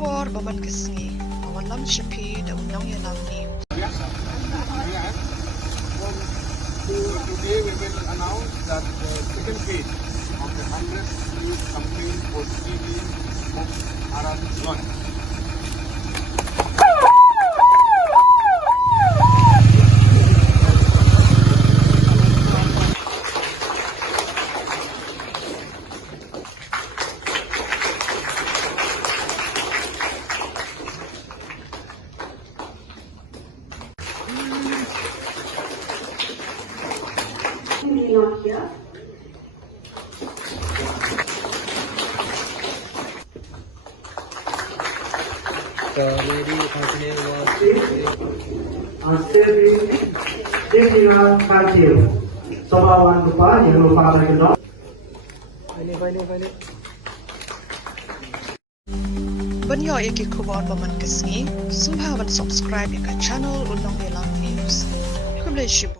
kubor baman kesni awan lam shipi da unang yalam ni. Today we will announce that the second phase of the 100th youth campaign for TV of Arab One. Not here. Banyo iki kubor baman kesni, sumha wan subscribe ika channel unang yalam news. Kublai shibu.